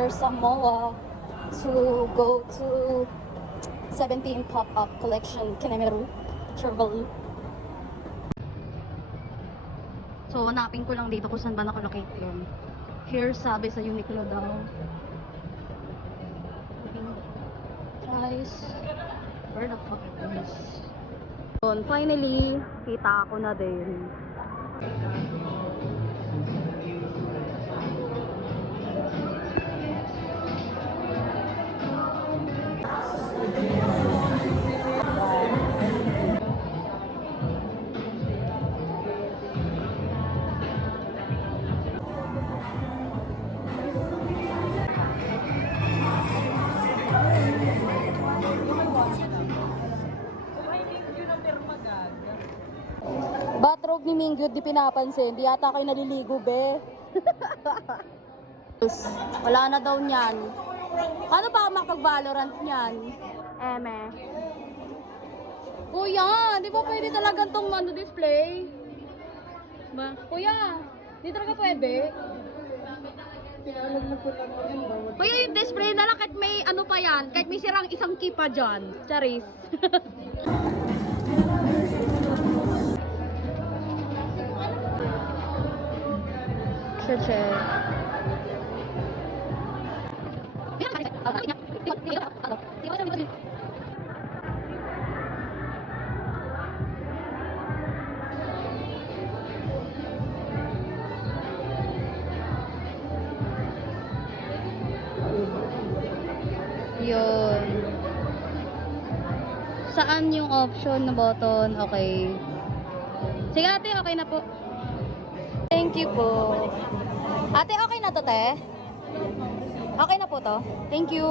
here sa MOA to go to 17 pop-up collection Kinemeru Travel. So, hanapin ko lang dito kung saan ba nakalocate yun. Here, sabi sa Uniqlo daw. Guys, where the fuck is this? So, finally, kita ko na din. Bathrobe ni Mingyu, di pinapansin. Di yata kayo naliligo, be. Wala na daw niyan. Paano pa ako makapag-Valorant niyan? Eme. Kuya, di ba pwede talaga itong display? Ba? Kuya, di talaga pwede? Kuya, yung display na lang kahit may ano pa yan. Kahit may sirang isang key pa dyan. Charis. Cheche. Yun. Saan yung option na button? Okay. Sige ate, okay na po. Thank you po. Ate, okay na to, te? Okay na po to? Thank you.